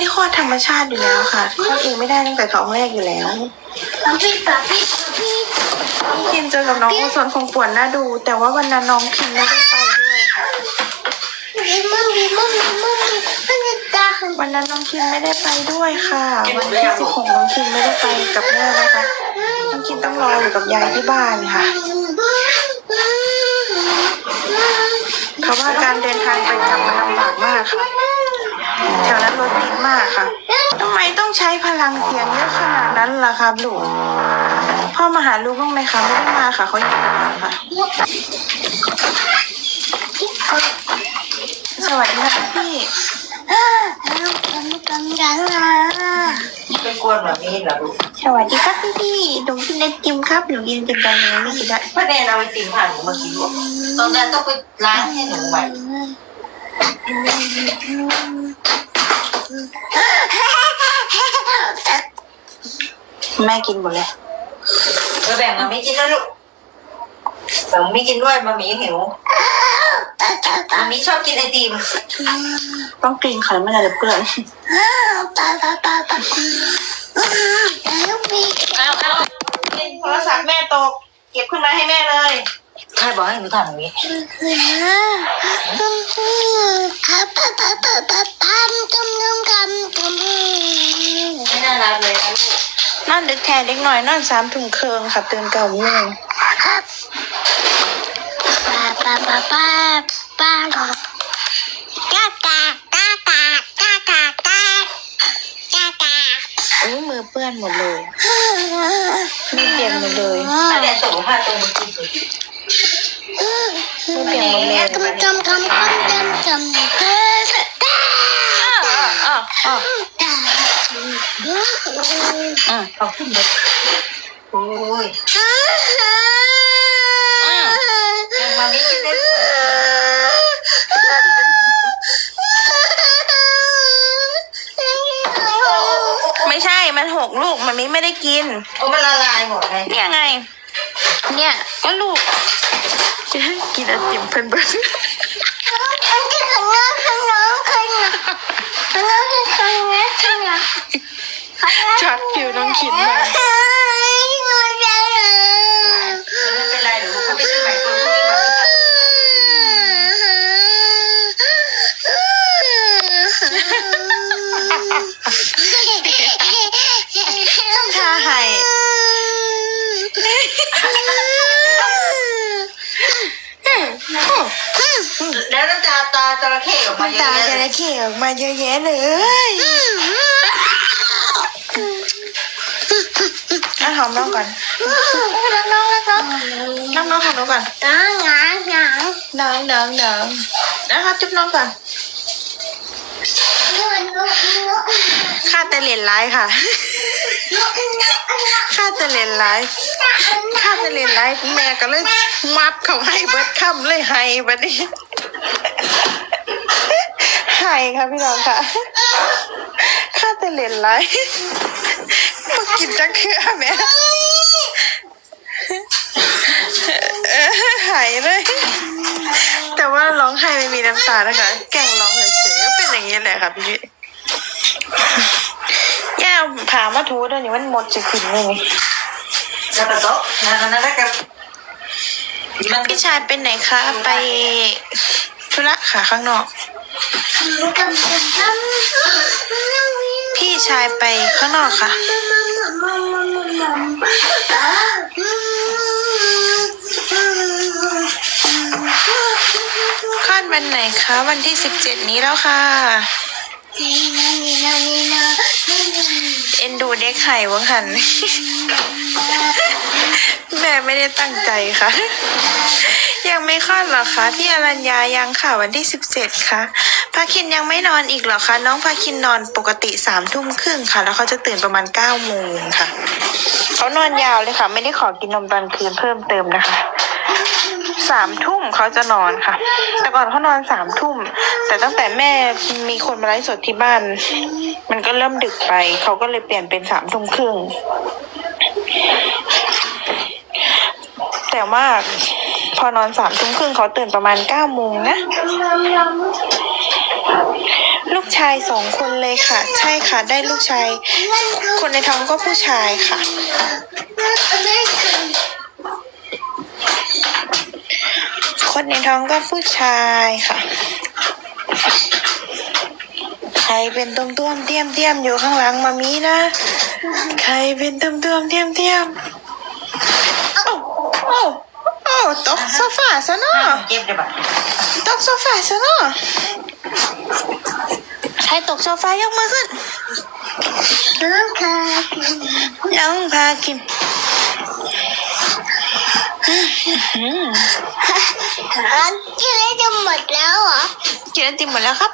ได้คลอดธรรมชาติอยู่แล้วค่ะคลอดเองไม่ได้ตั้งแต่ท้องแรกอยู่แล้วพี่ป๊าพี่ป๊าพี่พินเจอกับน้องโอซนคงปวดหน้าดู แต่ว่าวันนั้นน้องพิมไม่ได้ไปด้วยค่ะมีมัมมีมัมมีมัมมีมันจะวันนั้นน้องคิมไม่ได้ไปด้วยค่ะ วันที่สิบหกน้องคิมไม่ได้ไปกับแม่นะคะน้องคิมต้องรออยู่กับยายที่บ้านค่ะเพราะว่าการเดินทางไปกลับมันลำบากมากค่ะ แถวนั้นรถติดมากค่ะทำไมต้องใช้พลังเสียงเยอะขนาดนั้นล่ะครับลูกพ่อมาหาลูกบ้างไหมคะไม่ได้มาค่ะเขาอยู่บ้านค่ะสวัสดีค่ะพี่ลูกกันกันกันนะเป็นกวนแบบนี้เหรอลูกสวัสดีครับพี่พี่หนูกินไอติมครับหนูกินไอติมกันยังไม่กินได้พ่อแนนเอาไอติมผ่านหนูมากินลูกตอนนั้นต้องไปล้างให้หนูใหม่ แม่กินหมดเลยเออแบ่งมามีกินด้วยลูกแบ่งมามีกินด้วยมามีหิวมามีชอบกินไอติมต้องกินค่ะไม่งั้นเดี๋ยวเปื่อนตาตาตาตาแล้วมีเอาเอาโทรศัพท์แม่ตก เก็บขึ้นมาให้แม่เลย ใครบอกให้หนูทำอย่างนี้ครับตาตาตาตาทำทำทำทำทำไม่น่ารักเลยนะลูกนอนดึกแทนเด็กหน่อยนอนสามถุงเคืองค่ะตื่นเก้าโมงครับป้าป้าป้าป้าป้าป้ากากากากากากากากากาอุ้ยมือเปื้อนหมดเลยมือเปียกหมดเลย อันเนี้ยตกผ้าตรงมือกิน สุดมือเปียกหมดเลยทำทำทำทำทำทำเออตาอ๋ออ๋อตาอืมเอาขึ้นเลยโอ้ยแบ่งมามีกินได้ไม่ใช่ มันหกลูก มันไม่ได้กินโอ้มันละลายหมดเลยเนี่ยไง เนี่ย ก็ลูก Ya, quédate un จระเข้ออกมาเยตาอะจๆเลระยเข้ออกมาเยอะแยะเลยอะหอมน้องก่อนรักน้องรักน้องรักน้องของน้องก่อนน้องน้องน้องนะครับจุ๊บน้องก่อนข้าแต่เหรียญร้ายค่ะข้าแต่เหรียญร้ายข้าแต่เหรียญร้ายแม่ก็เลยมับเขาให้เบิดคำเลยให้บัดนี้ หายค่ะพี่น้องค่ะข้าแต่เหรียญไรมากินจังเครือแม่หายเลย แต่ว่าร้องไห้ไม่มีน้ำตานะคะ แกล้งร้องเฉยๆก็เป็นอย่างนี้แหละค่ะพี่ย่าผ่ามาทูด้วยนี่มันหมดจะกินเลยแล้วก็โตะนั่นนั่นแล้วกันมันพี่ชายเป็นไหนคะ ไปธุระค่ะข้างนอก พี่ชายไปข้างนอกค่ะ คลอดวันไหนคะ วันที่สิบเจ็ดนี้แล้วค่ะ เอ็นดูเด็กไข่วังหัน แม่ไม่ได้ตั้งใจค่ะ ยังไม่คลอดหรอคะ พี่อรัญญายังค่ะ วันที่สิบเจ็ดค่ะ พาคินยังไม่นอนอีกเหรอคะ น้องพาคินนอนปกติสามทุ่มครึ่งค่ะ แล้วเขาจะตื่นประมาณเก้าโมงค่ะ เขานอนยาวเลยค่ะ ไม่ได้ขอกินนมตอนคืนเพิ่มเติมนะคะสามทุ่มเขาจะนอนค่ะ แต่ก่อนเขานอนสามทุ่ม แต่ตั้งแต่แม่มีคนมาไลฟ์สดที่บ้าน มันก็เริ่มดึกไป เขาก็เลยเปลี่ยนเป็นสามทุ่มครึ่ง แต่ว่าพอนอนสามทุ่มครึ่งเขาตื่นประมาณเก้าโมงนะ ลูกชายสองคนเลยค่ะ ใช่ค่ะ ได้ลูกชาย คนในท้องก็ผู้ชายค่ะ คนในท้องก็ผู้ชายค่ะ ใครเป็นตุ้มต้มเตี้ยมเตี้ยมอยู่ข้างหลังมามีนะ ใครเป็นตุ้มต้มเตี้ยมเตี้ยม ตกโซฟาซะเนาะเจ็บเลยปะตกโซฟาซะเนาะใครตกโซฟายกมือขึ้นน้องค่ะน้องพากินอืมอันกินไอติมหมดแล้วเหรอกินไอติมหมดแล้วครับ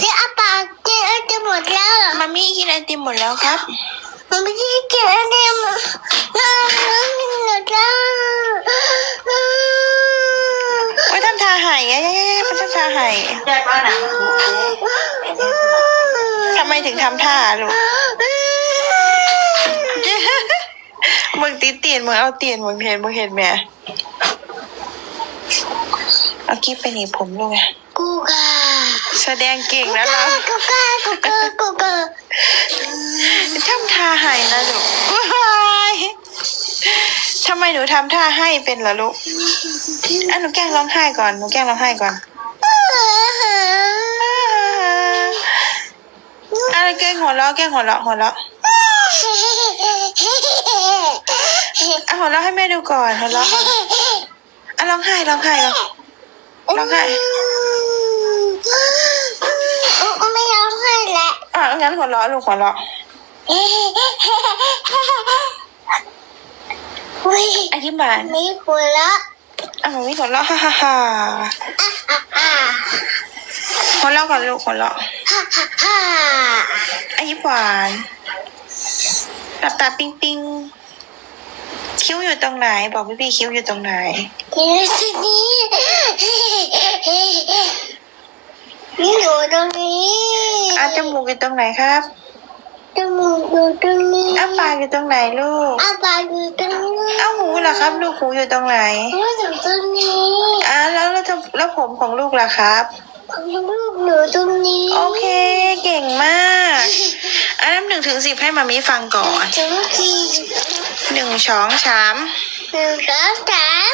ที่อาปากกินไอติมหมดแล้วเหรอมามี่กินไอติมหมดแล้วครับมันไม่ใช่กินไอติมน้องน้องกินหมดแล้ว โอ้ยทำทาหายยายยายมันทำทาหาย แยกบ้านอะ ทำไมถึงทำท่าลูกมึงตีเตียนมึงเอาเตียนมึงเห็นมึงเห็นไหมเอากิ๊บไปหนีบผมลูกไงกูกาแสดงเก่งนะเรากูกากูกากูกาทำท่าให้นะลูกว้ายทำไมหนูทำท่าให้เป็นล่ะลูกอะหนูแกล้งร้องไห้ก่อนหนูแกล้งร้องไห้ก่อนอะไร แกล้งหัวเราะแกล้งหัวเราะหัวเราะอะหัวเราะให้แม่ดูก่อนหัวเราะอะร้องไห้ร้องไห้ร้องร้องไห้ไม่ร้องไห้แล้วอะงั้นหัวเราะลูกหัวเราะอุ้ยอธิบายมีหัวละอะหนูมีหัวเราะฮ่าฮ่าฮ่า หัวเราะก่อนลูกหัวเราะฮ่าฮ่าฮ่าอายิบหวานหลับตาปิ๊งปิ๊งคิ้วอยู่ตรงไหน บอกพี่พี่คิ้วอยู่ตรงไหนเดี๋ยวสินี้นี่อยู่ตรงนี้อาจมูกอยู่ตรงไหนครับจมูกอยู่ตรงนี้อ้าปากอยู่ตรงไหนลูกอาปากอยู่ตรงนี้อ้าหูล่ะครับ ลูกหูอยู่ตรงไหนหูอยู่ตรงนี้อ่าแล้วแล้วจะแล้วผมของลูกล่ะครับ ลูกหนูตรงนี้โอเค เก่งมาก อันนั้นหนึ่งถึงสิบให้มามีฟังก่อนถึงสี่หนึ่งสองสามหนึ่งสองสาม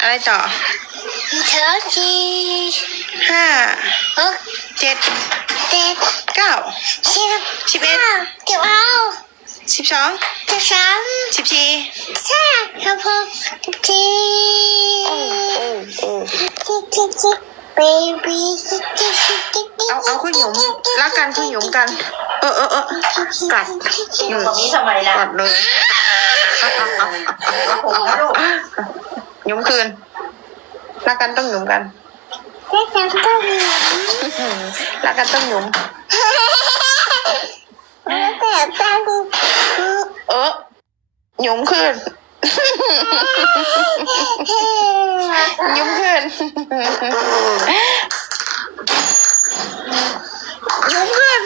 อะไรต่อสองสี่ห้าหกเจ็ดเจ็ดเก้าสิบสิบเอ็ดห้าสิบเอาสิบสองสิบสามสิบสี่สิบสิบหกสิบสี่โอ้โอ้โอ้จิ๊กจิ๊กจิ๊ก baby จิ๊กจิ๊กจิ๊กจิ๊กเอาเอาคุณหยุมรักกันคุณหยุมกัน เออเออเออกัดอยู่ตรงนี้ทำไมล่ะกัดเลยผมนะลูกหยุมคืนรักกันต้องหยุมกันจิ๊กจิ๊กจิ๊กรักกันต้องหยุมแล้วแต่ตั้งเออหยุมคืนห ยุมคืนหยุมคืน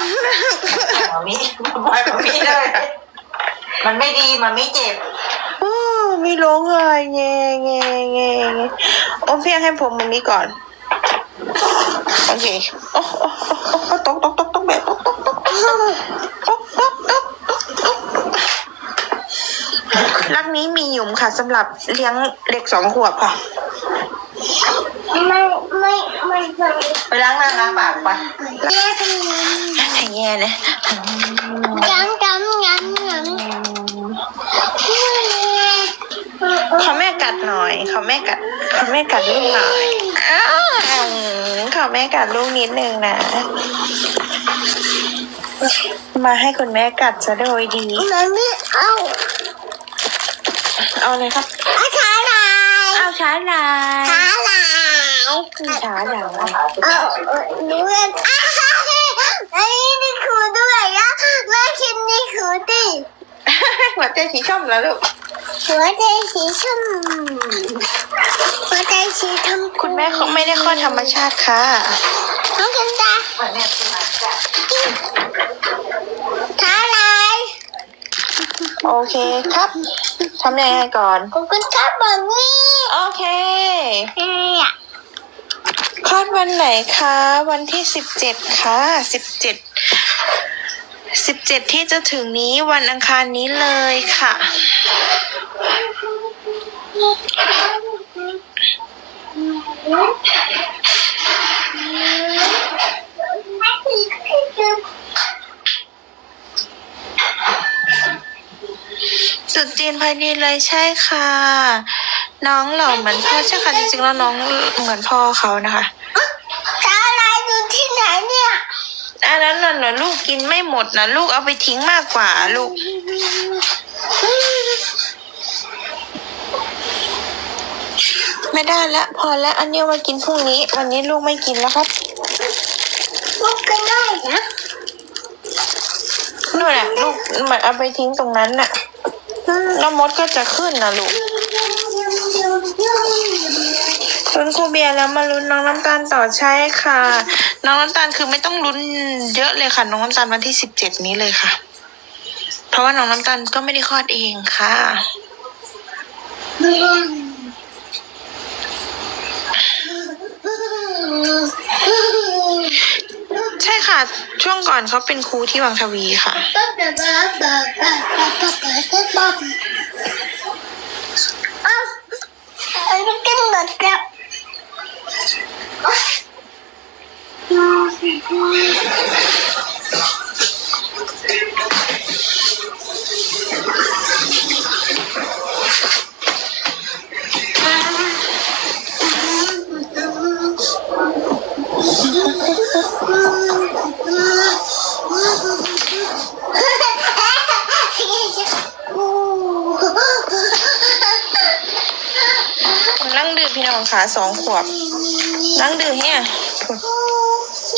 มามิมาบอยมามิเลย มันไม่ดีมามิเจ็บโอ้มีร้องไห้เงเงเงเงอมเพียงให้ผมมันนี้ก่อน โอเค โอ้โอ้โอ้โอ้ตกตกตกตกแบบตกตกตกตกตกตกตกรัก นี้มีหยุมค่ะสำหรับเลี้ยงเด็กสองขวบค่ะ ไม่ไม่ไม่ไม่ไปล้างหน้าล้างปากไปแย่จังให้แย่เลยยังยังยังยังขอแม่กัดหน่อยขอแม่กัดขอแม่กัดลูกหน่อยอ้าวขอแม่กัดลูกนิดนึงนะ มาให้คุณแม่กัดซะโดยดี มันไม่เอา เอาเลยครับเอาขาลายเอาช้าลายขาลายช้าลายเอาหนูเองอ้าวไอ้นี่ครูด้วยนะแม่คิดนี่ครูดิหัวใจสีชมแล้วลูกหัวใจสีชมหัวใจสีชมคุณแม่เขาไม่ได้คลอดธรรมชาติค่ะน้องกันตาเหมือนเนี่ยที่มาจ้ะขาลาย โอเคครับทำยังไงก่อน ขอบคุณครับแบบนี้โอเคเฮ้ยขอดวันไหนคะ วันที่สิบเจ็ดค่ะสิบเจ็ดสิบเจ็ดที่จะถึงนี้วันอังคารนี้เลยค่ะ จุดจีนพอดีเลยใช่ค่ะ น้องหล่อเหมือนพ่อใช่ค่ะจริงๆแล้วน้องเหมือนพ่อเขานะคะจะอะไรดูที่ไหนเนี่ยอันนั้นน่ะนะลูกกินไม่หมดนะลูกเอาไปทิ้งมากกว่าลูก ไม่ได้ละพอแล้วอันนี้เอามากินพรุ่งนี้ วันนี้ลูกไม่กินแล้วครับลูกก็ได้นะนู่นน่ะลูกมันเอาไปทิ้งตรงนั้นน่ะ แล้วมดก็จะขึ้นนะลูกลุ้นครูเบียร์แล้วมาลุ้นน้องน้ำตาลต่อใช่ค่ะ น้องน้ำตาลคือไม่ต้องลุ้นเยอะเลยค่ะ น้องน้ำตาลวันที่สิบเจ็ดนี้เลยค่ะ เพราะว่าน้องน้ำตาลก็ไม่ได้คลอดเองค่ะ ใช่ค่ะ ช่วงก่อนเขาเป็นครูที่วังทวีค่ะ นั่งดื่มพี่น้องขาสองขวบ นั่งดื่มเนี่ย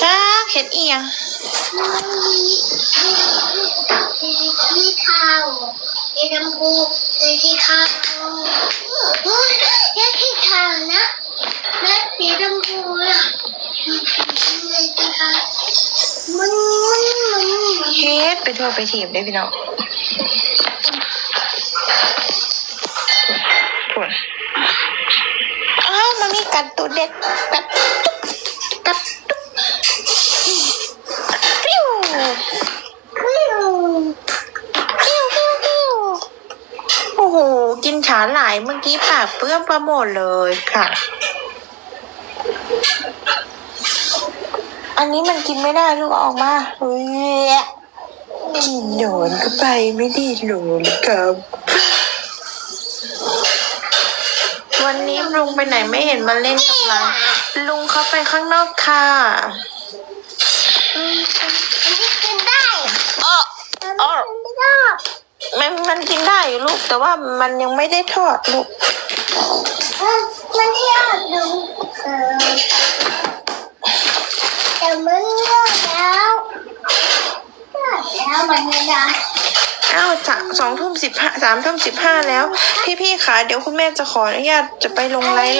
จ้าเข็ดเอียงที่ข้าวไอ้น้ำพูไอ้ที่ข้าว ไปทั่วไปถีบได้พี่น้องปวดอ้าวมันมีกัดตัวเด็ดกัดตุ๊บกัดตุ๊บปิ้วคิวปิ้วปิ้วปิ้วโอ้โห กินขาหลายเมื่อกี้ปากเปื้อนประหมดเลยค่ะ อันนี้มันกินไม่ได้ลูกเอาออกมาเฮ้ย โดนก็ไปไม่ดีหนูครับ วันนี้ลุงไปไหนไม่เห็นมาเล่นกับเราลุงเขาไปข้างนอกค่ะอันนี้กินได้อ้ออันนี้กินไม่ได้มันมันกินได้อยู่ลูก แต่ว่ามันยังไม่ได้ทอดลูก เอ้ยมันเที่ยวดูเออแต่มันเลิกแล้วเลิ วันไม่ได้อ้าวจะสองทุ่มสิบห้าสามทุ่มสิบห้าแล้ว พี่ๆค่ะเดี๋ยวคุณแม่จะขออนุญาตจะไปลงไลฟ์แล้ว